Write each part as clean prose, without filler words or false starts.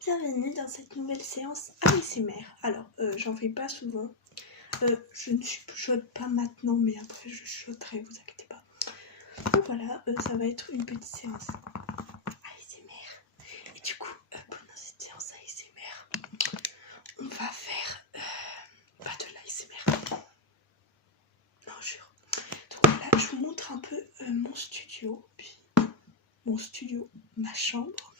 Bienvenue dans cette nouvelle séance ASMR. Alors, j'en fais pas souvent. Je ne chuchote pas maintenant, mais après je chuchoterai, vous inquiétez pas. Donc voilà, ça va être une petite séance ASMR. Et du coup, pendant cette séance ASMR, on va faire pas de l'ASMR. Non, jure. Donc voilà, je vous montre un peu mon studio, puis ma chambre.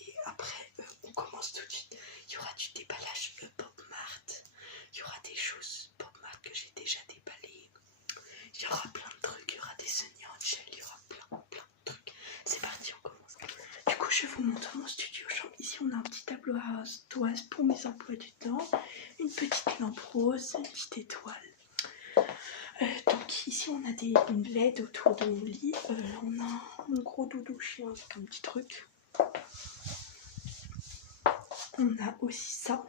Et après, on commence tout de suite. Il y aura du déballage Pop Mart. Il y aura des choses Pop Mart que j'ai déjà déballées. Il y aura plein de trucs. Il y aura des Sunny Angel. Il y aura plein de trucs. C'est parti, on commence. Du coup, je vous montre mon studio chambre. Ici, on a un petit tableau à toise pour mes emplois du temps. Une petite lampe rose, une petite étoile. Donc ici, on a une LED autour de mon lit. On a mon gros doudou chien avec un petit truc. On a aussi ça.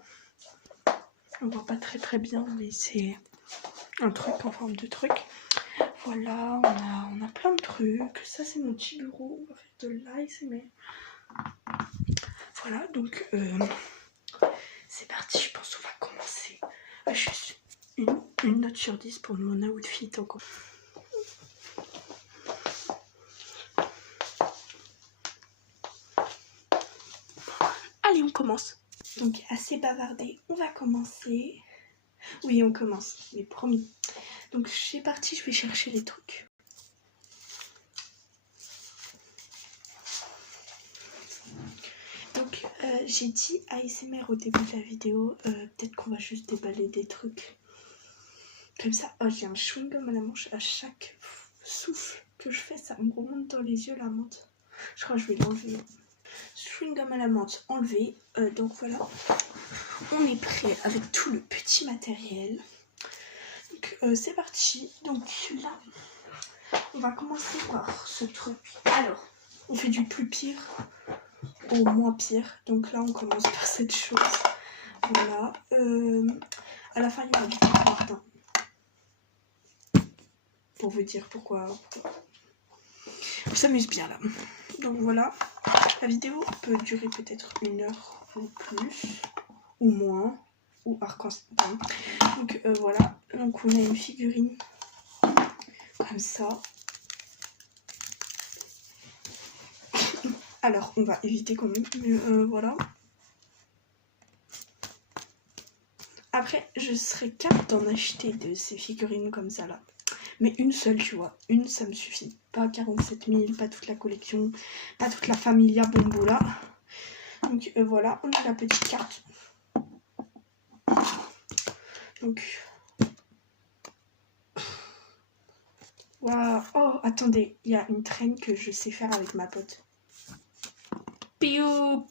On voit pas très bien, mais c'est un truc en forme de truc. Voilà, on a plein de trucs. Ça, c'est mon petit bureau. On va faire de l'ASMR. Voilà, donc c'est parti. Je pense qu'on va commencer. Je suis une note sur 10 pour mon outfit encore. Allez, on commence. Donc, assez bavardé, on va commencer. Oui, on commence, mais promis. Donc, c'est parti, je vais chercher les trucs. Donc, j'ai dit ASMR au début de la vidéo. Peut-être qu'on va juste déballer des trucs. Comme ça. Oh, j'ai un chewing-gum à la manche. À chaque souffle que je fais, ça me remonte dans les yeux, la menthe. Je crois que je vais l'enlever. Chewing-gum à la menthe enlevé. Donc, voilà. On est prêt avec tout le petit matériel. Donc, c'est parti. Donc, là, on va commencer par ce truc. Alors, on fait du plus pire au moins pire. Donc là, on commence par cette chose. Voilà. À la fin, il y aura Victor Martin. Pour vous dire pourquoi. On s'amuse bien là. Donc voilà. La vidéo peut durer peut-être 1 heure ou plus. Ou moins. Ou arc-en-ciel. Donc voilà. Donc on a une figurine. Comme ça. Alors, on va éviter quand même. Mais voilà. Après, je serais capable d'en acheter de ces figurines comme ça là. Mais une seule, tu vois. Une, ça me suffit. Pas 47 000, pas toute la collection, pas toute la familia Bombola. Donc voilà, on a la petite carte. Donc. Waouh. Oh, attendez, il y a une traîne que je sais faire avec ma pote. Piou.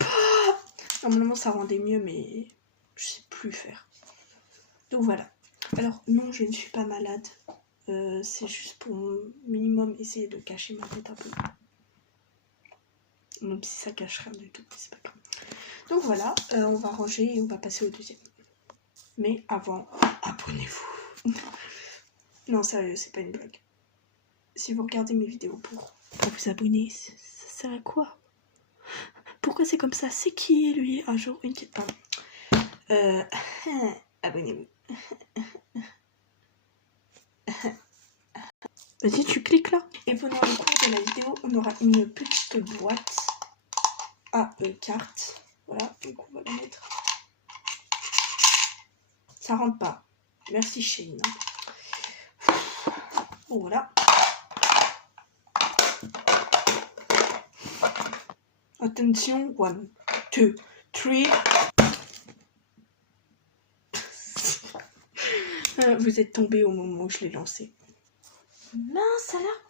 Normalement, ça rendait mieux, mais je sais plus faire. Donc voilà. Alors, non, je ne suis pas malade. C'est juste pour minimum essayer de cacher ma tête un peu. Même si ça cache rien du tout, c'est pas grave. Donc voilà, on va ranger et on va passer au deuxième. Mais avant, abonnez-vous. Non, sérieux, c'est pas une blague. Si vous regardez mes vidéos pour vous abonner, ça sert à quoi? Pourquoi c'est comme ça? C'est qui lui? Un jour, une petite... abonnez-vous. Vas-y, tu cliques là. Et pendant le cours de la vidéo, on aura une petite boîte à cartes. Voilà, donc on va la mettre. Ça rentre pas. Merci Shane. Bon, voilà. Attention, 1, 2, 3. Vous êtes tombé au moment où je l'ai lancé. Mince alors.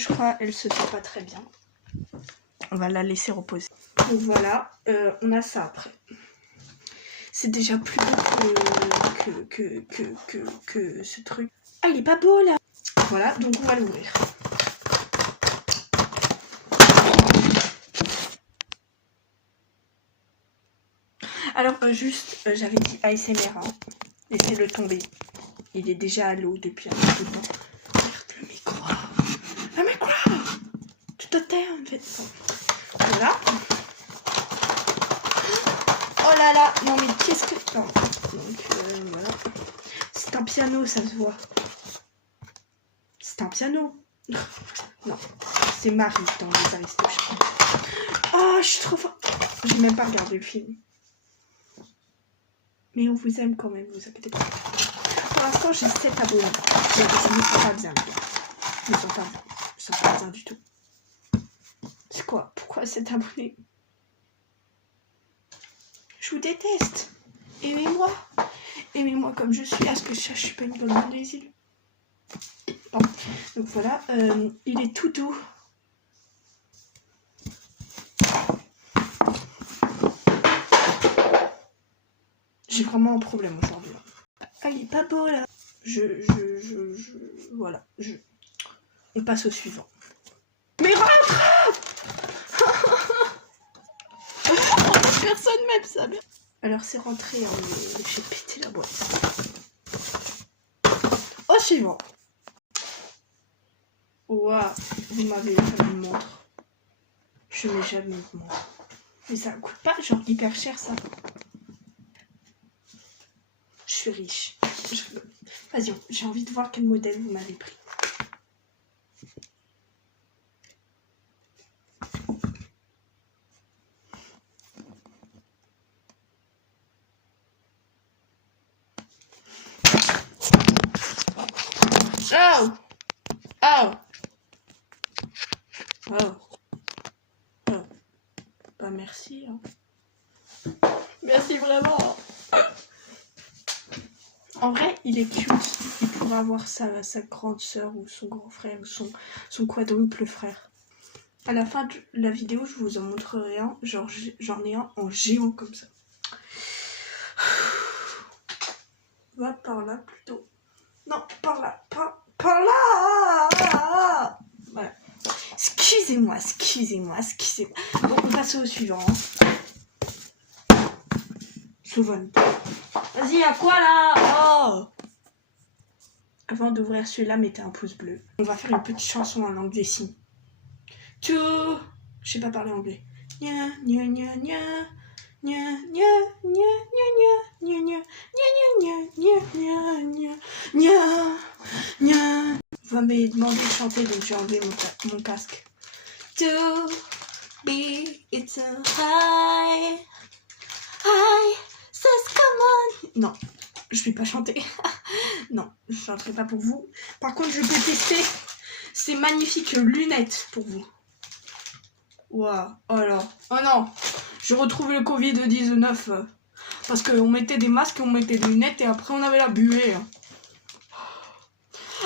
Je crois qu'elle se tient pas très bien. On va la laisser reposer. Donc voilà, on a ça après. C'est déjà plus beau que ce truc. Ah, il est pas beau là. Voilà, donc on va l'ouvrir. Alors juste, j'avais dit ASMR, hein. Laissez-le tomber. Il est déjà à l'eau depuis un petit peu de temps. Merde, le micro. Le micro. te tais en fait. Voilà. Oh là là, non mais qu'est-ce que... Non. Donc voilà. C'est un piano, ça se voit. C'est un piano. Non, c'est Marie dans les Aristochats. Oh, je suis trop forte. J'ai même pas regardé le film. Mais on vous aime quand même, vous inquiétez pas. Pour l'instant, j'ai 7 abonnés. Ils ne sont pas bien, les gars. Ils sont pas bien du tout. C'est quoi? Pourquoi 7 abonnés? Je vous déteste. Aimez-moi. Aimez-moi comme je suis. Est-ce que je suis pas une bonne main des îles? Bon. Donc voilà, il est tout doux. J'ai vraiment un problème aujourd'hui. Ah, il est pas beau là. Voilà. On passe au suivant. Mais rentre. Personne m'aime ça. Alors c'est rentré, hein, j'ai pété la boîte. Au suivant. Waouh, vous m'avez fait une montre. Je mets jamais de montre. Mais ça coûte pas genre hyper cher ça. Je suis riche. Vas-y, j'ai envie de voir quel modèle vous m'avez pris. Oh! Oh! Oh! Oh! Bah merci. Hein. Merci vraiment. En vrai, il est cute. Il pourra avoir sa grande sœur ou son grand frère ou son quadruple frère. À la fin de la vidéo, je vous en montrerai un. Genre, j'en ai un en géant comme ça. Va par là plutôt. Non, par là. Par là. Voilà. Excusez-moi. Bon, on passe au suivant. Souvent. Vas-y, à quoi là? Oh! Avant d'ouvrir celui-là, mettez un pouce bleu. On va faire une petite chanson en langue des signes. Tu... Je sais pas parler anglais. Nya, nya, nya, nya. Nya, nya, nya, nya, nya, nya, nya, nya, nya, nya, nya, nya. On va me demander de chanter, donc j'ai enlevé mon casque. To be, it's a high, says come on. Non, je vais pas chanter. Non, je chanterai pas pour vous. Par contre, je peux tester ces magnifiques lunettes pour vous. Waouh, oh là, oh non, je retrouve le Covid-19 parce qu'on mettait des masques, on mettait des lunettes et après on avait la buée.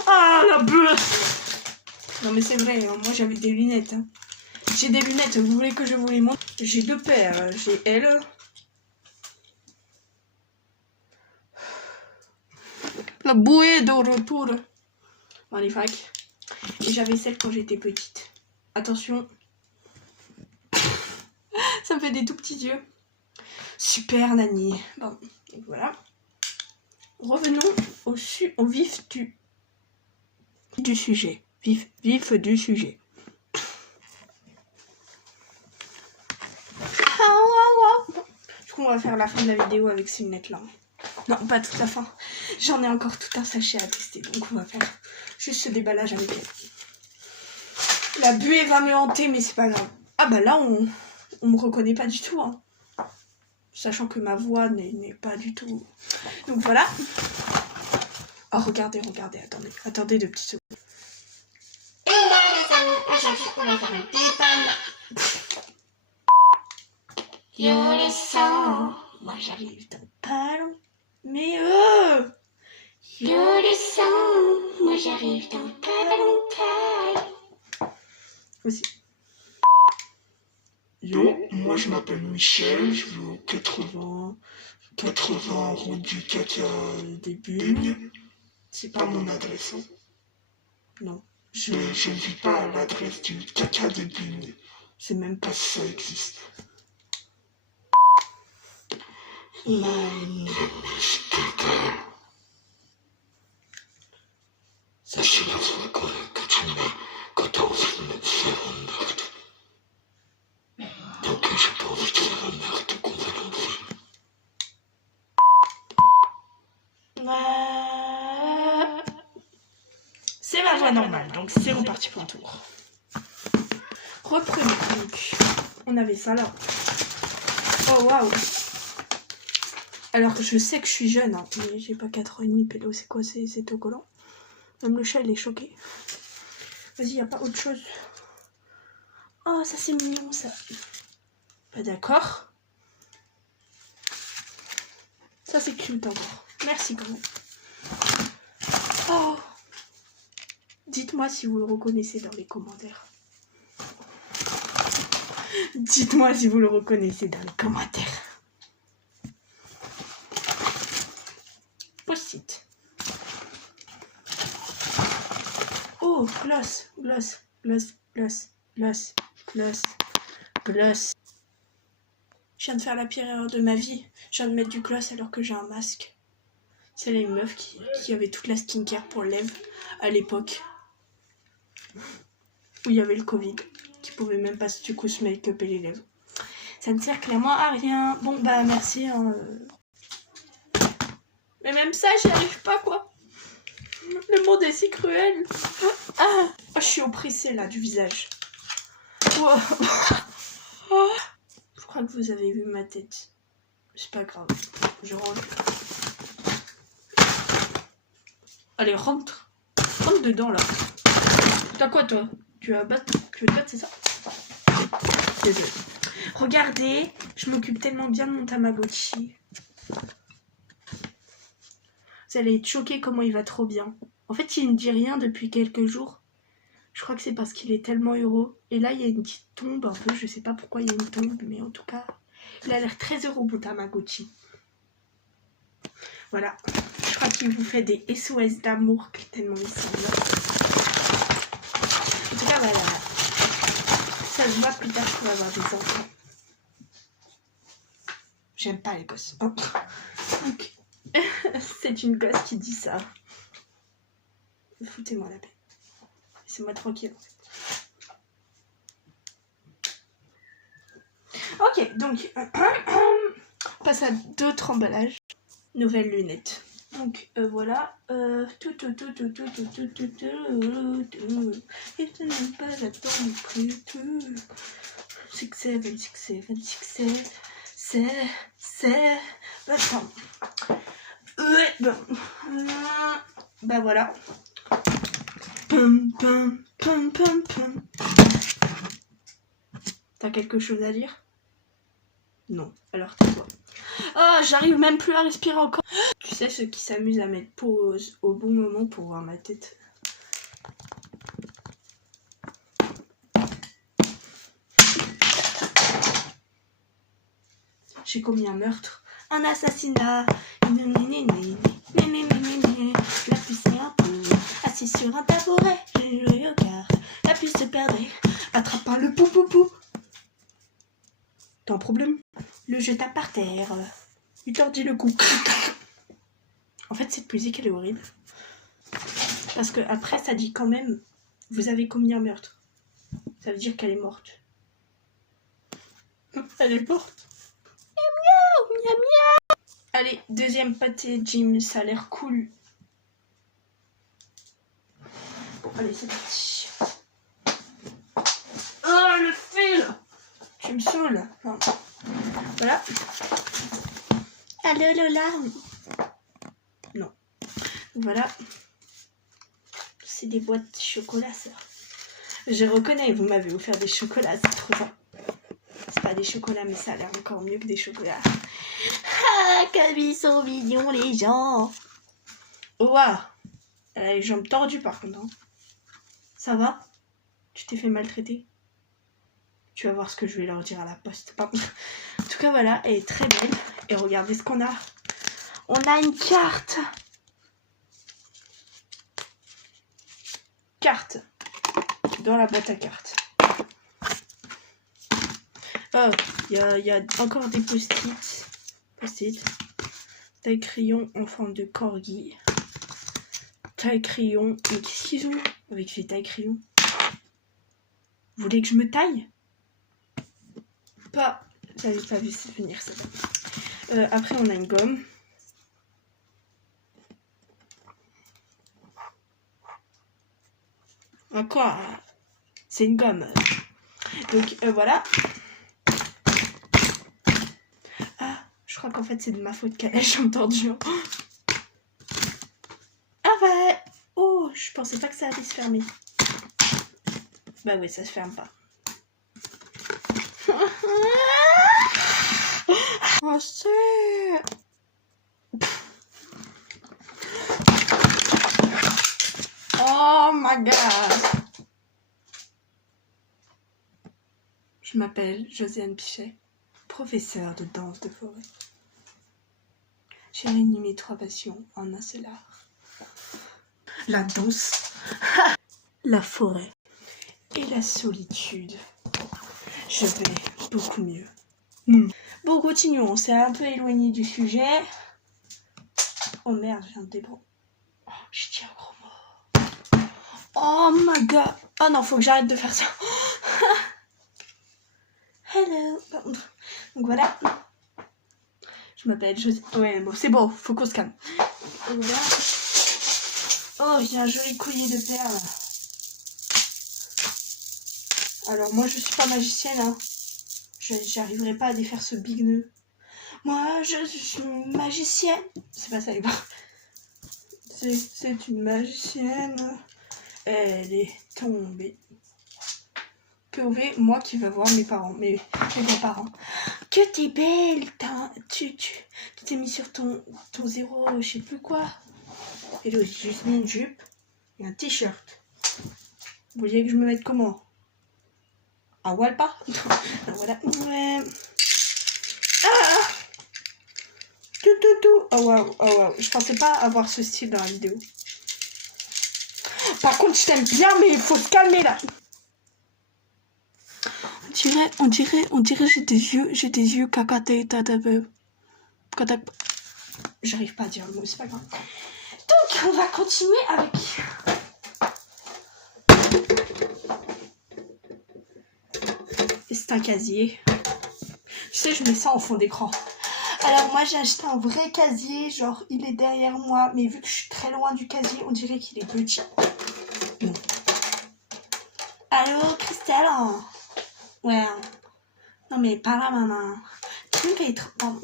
Ah, la buée. Non mais c'est vrai, hein, moi j'avais des lunettes. Hein. J'ai des lunettes, vous voulez que je vous les montre? J'ai 2 paires, j'ai elle. La bouée de retour. Magnifique. Et j'avais celle quand j'étais petite. Attention. Ça me fait des tout petits yeux. Super Nani. Bon, donc voilà. Revenons au vif du sujet. Vif du sujet. Du coup, on va faire la fin de la vidéo avec ces lunettes-là. Non, pas toute la fin. J'en ai encore tout un sachet à tester. Donc, on va faire juste ce déballage avec elle. La buée va me hanter, mais c'est pas grave. Ah bah là, on me reconnaît pas du tout. Hein. Sachant que ma voix n'est pas du tout... Donc voilà. Oh, regardez, attendez 2 petites secondes. Et là, les amis, aujourd'hui, on va faire un déballage. Yo, les sangs, moi j'arrive dans pas long. Mais yo, les sangs, moi j'arrive dans pas longtemps. Aussi. Yo, moi je m'appelle Michel, je vis au 80 route du caca des Bugnes. C'est pas mon adresse. Hein. Non. Je ne vis pas à l'adresse du caca des Bugnes. C'est même pas si ça existe. My name is Caca. Sachez la fois que tu m'as, quand t'as osé me faire un meurtre. soit normal. Donc c'est reparti pour un tour. Reprenons. Donc, on avait ça là. Oh waouh. Alors je sais que je suis jeune, hein, mais j'ai pas 4 ans et demi, pédo, c'est quoi, c'est autocollant. Même le chat il est choqué. Vas-y, y a pas autre chose. Oh, ça c'est mignon ça. Pas d'accord. Ça c'est cute encore. Merci quand même. Oh. Dites-moi si vous le reconnaissez dans les commentaires. Dites-moi si vous le reconnaissez dans les commentaires. Post-it. Oh, gloss, gloss, gloss, gloss, gloss, gloss, gloss. Je viens de faire la pire erreur de ma vie. Je viens de mettre du gloss alors que j'ai un masque. C'est les meufs qui avaient toute la skincare pour lèvres à l'époque. Où il y avait le Covid. Qui pouvaient même pas du coup se make-up les lèvres. Ça ne sert clairement à rien. Bon bah merci. Hein. Mais même ça, j'y arrive pas quoi. Le monde est si cruel. Ah, je suis oppressée là du visage. Oh. Je crois que vous avez vu ma tête. C'est pas grave. Je range. Allez, rentre. Rentre dedans là. T'as quoi toi? Tu vas te battre, c'est ça? Désolée. Regardez, je m'occupe tellement bien de mon Tamagotchi. Vous allez être choqués comment il va trop bien. En fait, il ne dit rien depuis quelques jours. Je crois que c'est parce qu'il est tellement heureux. Et là, il y a une petite tombe un peu. Je sais pas pourquoi il y a une tombe, mais en tout cas, il a l'air très heureux, mon Tamagotchi. Voilà. Je crois qu'il vous fait des SOS d'amour tellement il semble. En tout cas, voilà. Ça se voit plus tard qu'on va avoir des enfants. J'aime pas les gosses. Oh. Donc, c'est une gosse qui dit ça. Foutez-moi la paix. Laissez-moi tranquille. Ok, donc on passe à d'autres emballages. Nouvelles lunettes. Donc voilà. Et je n'aime pas attendre plus. 6, 7, 6, 7, 6, 7, c'est... Attends. Bah voilà. Pum, pum, pum, pum, pum. T'as quelque chose à dire? Non. Alors t'es quoi? Oh, j'arrive même plus à respirer encore. Tu sais ceux qui s'amusent à mettre pause au bon moment pour voir ma tête. J'ai commis un meurtre, un assassinat. La puce est un peu assise sur un tabouret. J'ai joué au car. La puce se perdait. Attrape par le pou. T'as un problème? Le jeta par terre. Il tordit le cou. En fait, cette musique, elle est horrible. Parce que après, ça dit quand même, vous avez commis un meurtre. Ça veut dire qu'elle est morte. Elle est morte. Miaou, miaou, miaou. Allez, deuxième pâté Jim, ça a l'air cool. Bon, allez, c'est parti. Oh, le fil! Tu me saoules. Enfin, voilà. Allô, Lola? Non. Voilà. C'est des boîtes de chocolat, ça. Je reconnais, vous m'avez offert des chocolats, c'est trop bien. C'est pas des chocolats, mais ça a l'air encore mieux que des chocolats. Ah, comme ils sont mignons, les gens. Oh, waouh. Elle a les jambes tordues, par contre. Hein. Ça va? Tu t'es fait maltraiter? Tu vas voir ce que je vais leur dire à la poste. Pardon. En tout cas, voilà, elle est très belle. Et regardez ce qu'on a. On a une carte. Carte. Dans la boîte à cartes. Oh, il y a encore des post-it. Post-it. Taille crayon en forme de corgi. Taille crayon. Mais qu'est-ce qu'ils ont avec les tailles crayon? Vous voulez que je me taille? Pas. J'avais pas vu ça venir, ça. Après, on a une gomme. Encore, c'est une gomme. Donc voilà. Ah, je crois qu'en fait c'est de ma faute qu'elle j'ai entendu. Ah bah, oh, je pensais pas que ça allait se fermer. Bah oui, ça se ferme pas. Oh c'est... Oh my god. Je m'appelle Josiane Pichet, professeure de danse de forêt. J'ai réuni mes 3 passions en un seul art. La danse, la forêt et la solitude. Je vais beaucoup mieux. Bon, continuons, on s'est un peu éloigné du sujet. Oh merde, j'ai un débranché. Oh, je tiens un gros mot. Oh my god. Oh non, faut que j'arrête de faire ça. Hello. Donc voilà. Je m'appelle Josie. Ouais, bon, c'est bon, faut qu'on se calme. Donc voilà. Oh, il y a un joli collier de perles. Alors moi, je suis pas magicienne, hein. J'arriverai pas à défaire ce big nœud. Moi, je suis magicienne. C'est pas ça, les gars. C'est une magicienne. Elle est tombée. POV, moi qui vais voir mes parents, mes grands-parents. Que t'es belle, tu t'es mis sur ton zéro, je sais plus quoi. Et j'ai juste mis une jupe et un t-shirt. Vous vouliez que je me mette comment? Un walpa? Voilà. Ouais. Ah! Tout. Oh waouh. Je pensais pas avoir ce style dans la vidéo. Par contre, je t'aime bien, mais il faut se calmer là. On dirait j'ai des yeux cacaté, j'arrive pas à dire le mot, c'est pas grave. Donc, on va continuer avec... C'est un casier. Tu sais, je mets ça en fond d'écran. Alors moi, j'ai acheté un vrai casier, genre, il est derrière moi, mais vu que je suis très loin du casier, on dirait qu'il est petit. Non. Allô, Christelle? Ouais. Non mais pas là, maman. Tu peux être... Oh,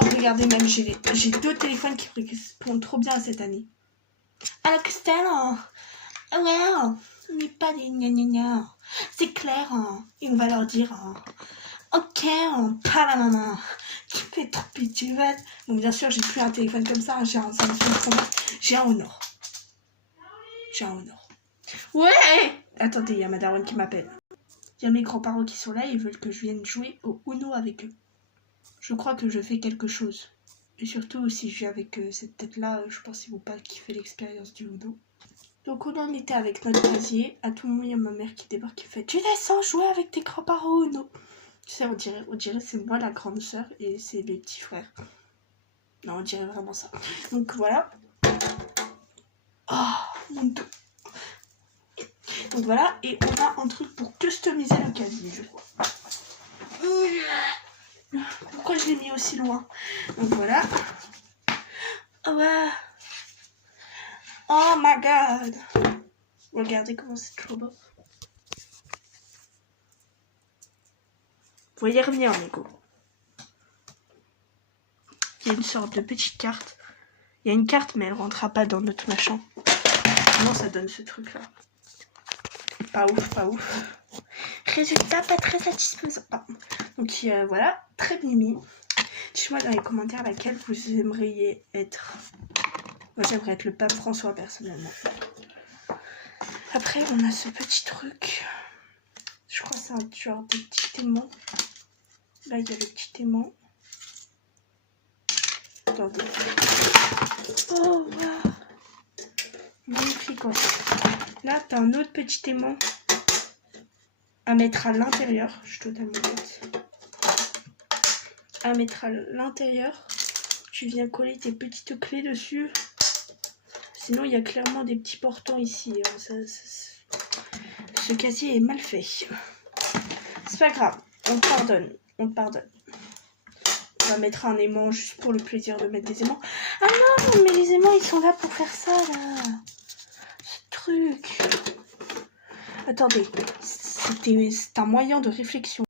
regardez, même j'ai 2 téléphones qui répondent trop bien cette année. Alors Christelle, ouais, mais pas des gna. C'est clair, et on va leur dire, ok, pas la maman. Tu peux être petit. Donc bien sûr, j'ai plus un téléphone comme ça, j'ai un Samsung Pro Max, j'ai un Honor. Ouais. Attendez, il y a ma daronne qui m'appelle. Il y a mes grands-parents qui sont là, ils veulent que je vienne jouer au Uno avec eux. Je crois que je fais quelque chose. Et surtout, si je viens avec cette tête-là, je pense qu'ils vont pas kiffer l'expérience du Uno. Donc on en était avec notre casier. À tout moment, il y a ma mère qui débarque qui fait « Tu descends jouer avec tes grands-parents au Uno ?» Tu sais, on dirait c'est moi la grande sœur et c'est mes petits frères. Non, on dirait vraiment ça. Donc voilà. Oh, mon dos. Donc voilà, et on a un truc pour customiser le casier, je crois. Pourquoi je l'ai mis aussi loin? Donc voilà. Oh, ouais. Oh my god. Regardez comment c'est trop beau. Vous voyez revenir, Nico. Il y a une sorte de petite carte. Il y a une carte, mais elle ne rentrera pas dans notre machin. Comment ça donne ce truc-là? Pas ouf. Résultat pas très satisfaisant. Donc voilà, très bien mis. Dites-moi dans les commentaires laquelle vous aimeriez être. Moi j'aimerais être le pape François personnellement. Après on a ce petit truc. Je crois que c'est un genre de petit aimant. Là il y a le petit aimant. Attendez. Oh wow. Magnifique quoi. Là t'as un autre petit aimant à mettre à l'intérieur. Je suis totalement bête. À mettre à l'intérieur. Tu viens coller tes petites clés dessus. Sinon, il y a clairement des petits portants ici. Hein. Ce casier est mal fait. C'est pas grave. On te pardonne. On va mettre un aimant juste pour le plaisir de mettre des aimants. Ah non, mais les aimants, ils sont là pour faire ça, là. Ce truc. Attendez, c'est un moyen de réflexion.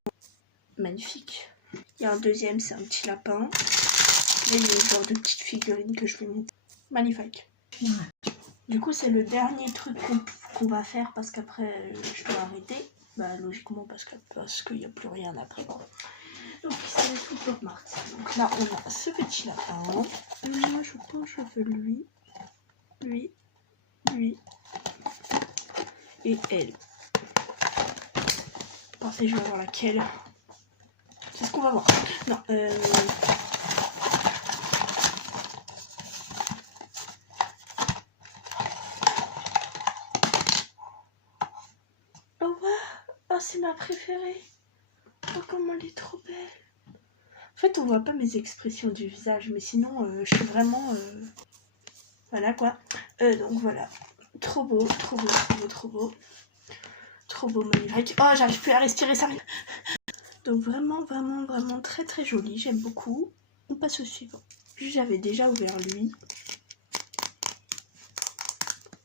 Magnifique. Il y a un deuxième, c'est un petit lapin. Là, il y a une genre de petite figurine que je vais monter. Magnifique. Du coup, c'est le dernier truc qu'on va faire parce qu'après, je dois arrêter. Bah, logiquement, parce qu'il n'y a plus rien après. Donc, c'est le truc Pop Mart. Donc là, on a ce petit lapin. Moi, je pense que je veux lui, et elle. Et je vais voir laquelle. C'est ce qu'on va voir. Non, oh, wow. Oh, c'est ma préférée. Oh, comment elle est trop belle. En fait, on voit pas mes expressions du visage, mais sinon, je suis vraiment... Voilà, quoi. Donc, voilà. Trop beau, trop beau, trop beau, trop beau. Trop beau, magnifique. Oh, j'arrive plus à respirer, ça. Donc, vraiment, vraiment, vraiment très, très joli. J'aime beaucoup. On passe au suivant. J'avais déjà ouvert lui.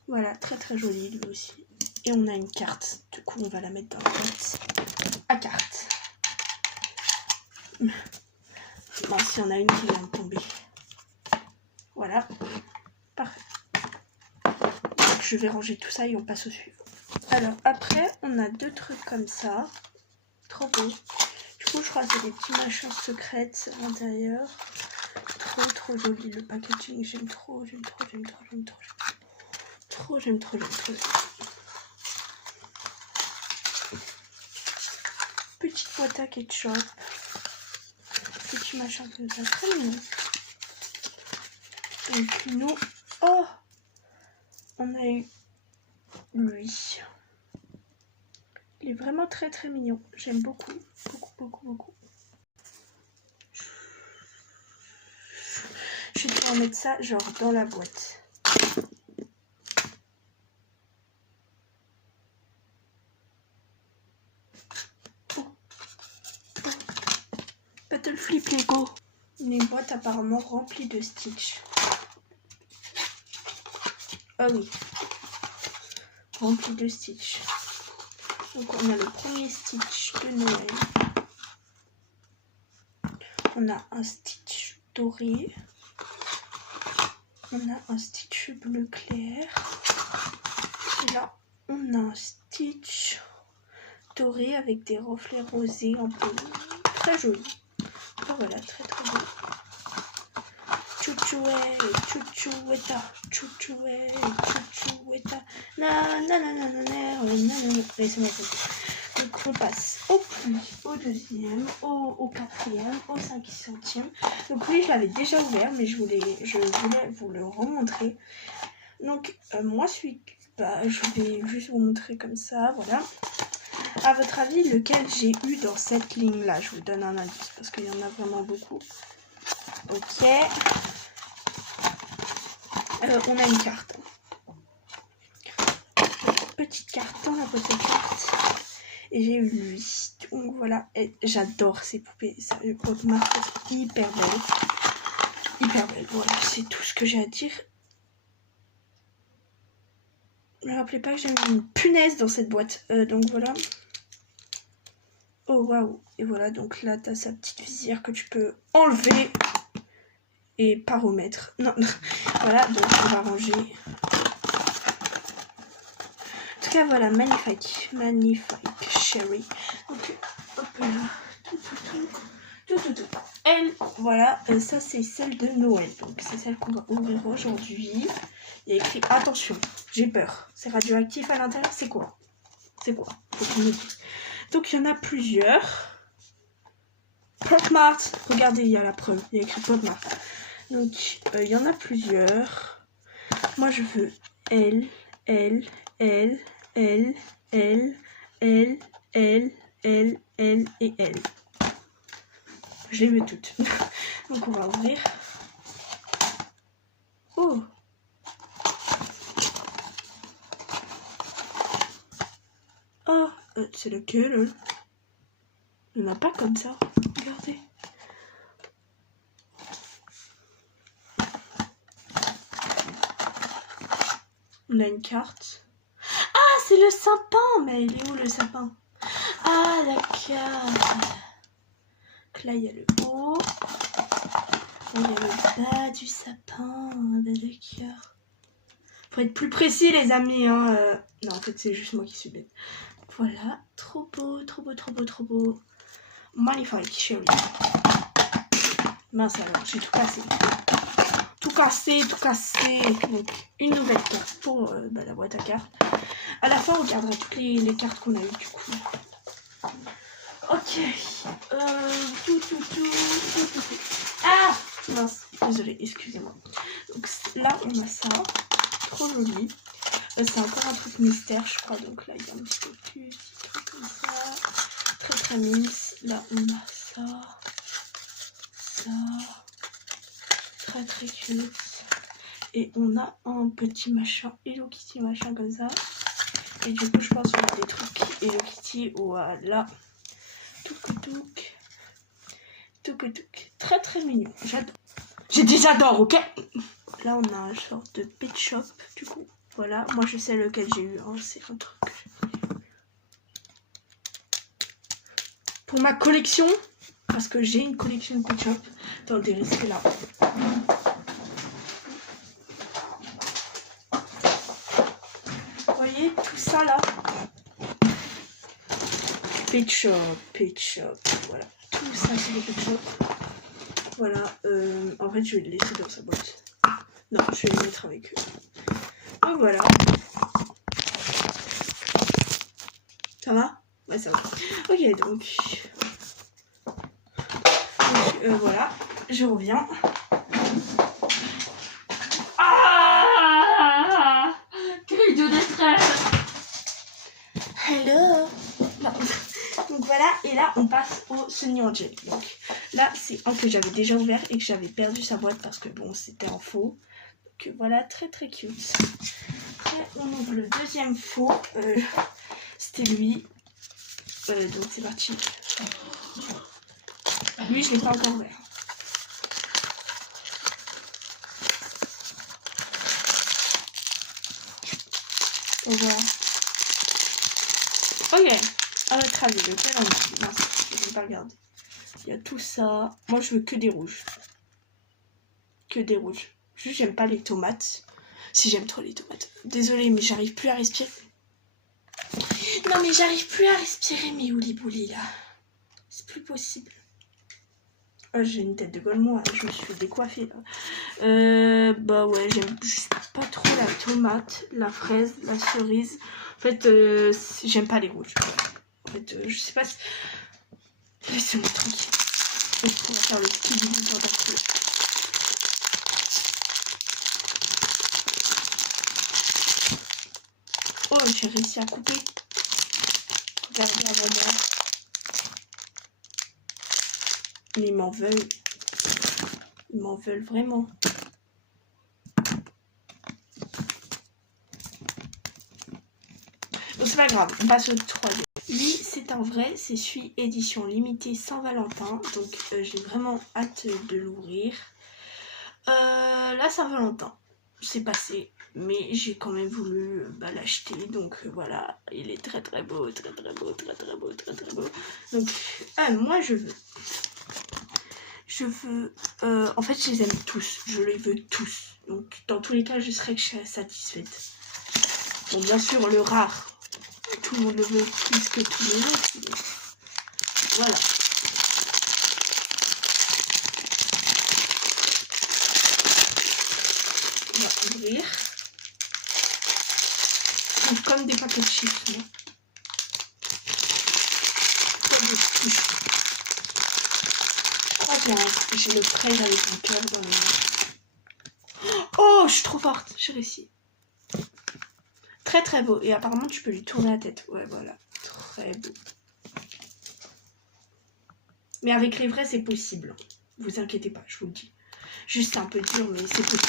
Voilà, très, très joli, lui aussi. Et on a une carte. Du coup, on va la mettre dans la boîte à carte. Bon, s'il y en a une qui vient de tomber. Voilà. Parfait. Donc, je vais ranger tout ça et on passe au suivant. Alors, après, on a deux trucs comme ça. Trop beau. Du coup, je crois que c'est des petits machins secrètes à l'intérieur. Trop, trop joli. Le packaging, j'aime trop. Petite boîte à ketchup. Petit machin comme ça. Très mignon. Et puis nous, oh, on a eu lui. Il est vraiment très très mignon. J'aime beaucoup, beaucoup, beaucoup, beaucoup. Je vais devoir mettre ça genre dans la boîte. Battle Flip Lego. Une boîte apparemment remplie de Stitch. Ah oui. Remplie de Stitch. Donc on a le premier Stitch de Noël. On a un Stitch doré. On a un Stitch bleu clair. Et là, on a un Stitch doré avec des reflets rosés un peu très joli. Oh, voilà, très très beau. Chouchoueta. Laissez-moi passer. Donc on passe au plus, au deuxième, au quatrième, au 5e. Donc oui, je l'avais déjà ouvert, mais je voulais vous le remontrer. Donc moi je vais juste vous montrer comme ça, voilà. À votre avis, lequel j'ai eu dans cette ligne-là? Je vous donne un indice parce qu'il y en a vraiment beaucoup. Ok. On a une carte. Petite carte dans la boîte de cartes. Et j'ai eu lui. Donc voilà. J'adore ces poupées. Les Pop Mart, hyper belle. Hyper belle. Voilà, c'est tout ce que j'ai à dire. Ne me rappelez pas que j'ai mis une punaise dans cette boîte. Donc voilà. Oh waouh. Et voilà, donc là, tu as sa petite visière que tu peux enlever et pas remettre. Non, voilà, donc on va ranger. En tout cas, voilà, magnifique. Magnifique, chérie. Donc, hop là. Tout. Elle, voilà, ça c'est celle de Noël. Donc, c'est celle qu'on va ouvrir aujourd'hui. Il y a écrit, attention, j'ai peur. C'est radioactif à l'intérieur, c'est quoi? C'est quoi? Faut qu'on me dise. Donc, il y en a plusieurs. Pop Mart, regardez, il y a la preuve, il y a écrit Pop Mart. Donc, il y en a plusieurs. Moi, je veux elle et elle. Je les veux toutes. Donc, on va ouvrir. Oh! Oh! C'est lequel? Il n'y en a pas comme ça. Regardez. On a une carte. Ah, c'est le sapin. Mais il est où le sapin? Ah, d'accord. Donc là, il y a le haut. Il y a le bas du sapin. D'accord. Faut être plus précis, les amis. Hein. Non, en fait, c'est juste moi qui suis bête. Voilà. Trop beau, trop beau, trop beau, trop beau. Magnifique, chérie. Mince alors, j'ai tout cassé. Tout cassé, tout cassé. Donc, une nouvelle carte pour la boîte à cartes. À la fin, on regardera toutes les cartes qu'on a eues du coup. Ok. Ah mince, désolée, excusez-moi. Donc là, on a ça. Trop joli. C'est encore un truc mystère, je crois. Donc là, il y a un petit peu plus. Petit truc comme ça. Très très mince. Là, on a ça. Ça. Très très cute. Et on a un petit machin Hello Kitty machin comme ça. Et du coup je pense qu'on a des trucs Hello Kitty. Voilà. Touc. Très très mignon. J'adore. J'ai dit j'adore, ok. Là on a un sorte de pet shop du coup. Voilà. Moi je sais lequel j'ai eu. Hein. C'est un truc. Pour ma collection. Parce que j'ai une collection de pet shop. Attendez, restez là. Vous voyez tout ça là, pet shop, voilà, tout ça c'est des pet shop. Voilà, en fait je vais le laisser dans sa boîte. Non, je vais le mettre avec eux. Donc voilà. Ça va? Ouais, ça va. Ok, donc voilà, je reviens. Ah! Cri de détresse! Hello! Non. Donc voilà, et là on passe au Sunny Angel. Donc là c'est un que j'avais déjà ouvert et que j'avais perdu sa boîte parce que bon c'était en faux. Donc voilà, très très cute. Après on ouvre le deuxième faux. C'était lui. Donc c'est parti. Lui je l'ai pas encore ouvert. Et voilà. Ok. À votre avis, lequel on a? Mince, je vais pas regarder. Il y a tout ça. Moi, je veux que des rouges. Que des rouges. Juste, j'aime pas les tomates. Si, j'aime trop les tomates. Désolée, mais j'arrive plus à respirer. Non, mais j'arrive plus à respirer, mes houli-bouli, là. C'est plus possible. Oh, j'ai une tête de golemon, je me suis fait décoiffer, là. Bah ouais, j'aime pas trop la tomate, la fraise, la cerise. En fait, j'aime pas les rouges. En fait, je sais pas si... Laissez-moi tranquille. Je pourrais faire le petit vidéo dans la couleur. Oh, j'ai réussi à couper. Regardez avant moi. Mais ils m'en veulent. Ils m'en veulent vraiment. Bon, c'est pas grave, on passe au troisième. Lui, c'est un vrai, c'est celui édition limitée Saint-Valentin. Donc, j'ai vraiment hâte de l'ouvrir. La Saint-Valentin, c'est passé. Mais j'ai quand même voulu l'acheter. Donc, voilà, il est très très beau, très très beau, très très beau, très très beau. Donc, moi, je veux. En fait, je les aime tous. Je les veux tous. Donc, dans tous les cas, je serai satisfaite. Bon, bien sûr, le rare. Tout le monde le veut plus que tous les autres. Voilà. On va ouvrir. Donc, comme des paquets de chips. Non, comme des chips. Je crois que j'ai le fraise avec un cœur dans les mains. Oh, je suis trop forte. J'ai réussi. Très très beau. Et apparemment, tu peux lui tourner la tête. Ouais, voilà. Très beau. Mais avec les vrais, c'est possible. Vous inquiétez pas, je vous le dis. Juste c'est un peu dur, mais c'est possible.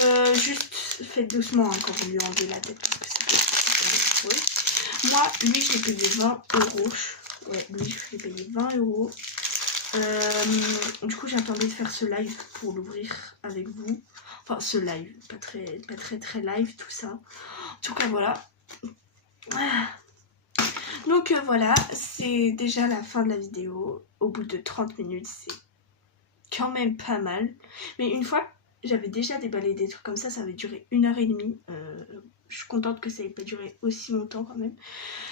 Alors, juste faites doucement hein, quand vous lui enlevez la tête. Parce que c'est dangereux. Moi, lui, je l'ai payé 20 €. Ouais, lui, je l'ai payé 20 €. Du coup, j'attendais de faire ce live pour l'ouvrir avec vous. Enfin, ce live, pas très live, tout ça. En tout cas, voilà. Donc voilà, c'est déjà la fin de la vidéo. Au bout de 30 minutes, c'est quand même pas mal. Mais une fois, j'avais déjà déballé des trucs comme ça avait duré 1h30. Je suis contente que ça n'ait pas duré aussi longtemps quand même.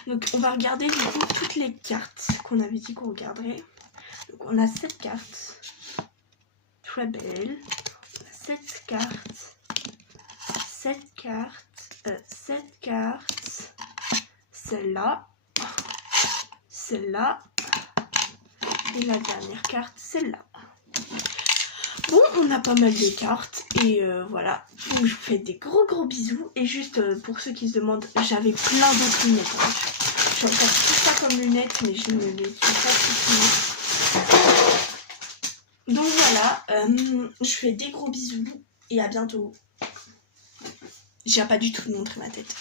Donc on va regarder du coup toutes les cartes qu'on avait dit qu'on regarderait. Donc on a 7 cartes. Très belle. On a 7 cartes. 7 cartes. 7 cartes. Celle-là. Celle-là. Et la dernière carte, celle-là. Bon, on a pas mal de cartes et voilà. Donc je vous fais des gros bisous. Et juste pour ceux qui se demandent, j'avais plein d'autres lunettes. Hein. Je vais faire tout ça comme lunettes, mais je ne les suis pas toutes. Donc voilà, je fais des gros bisous et à bientôt. J'ai pas du tout montré ma tête.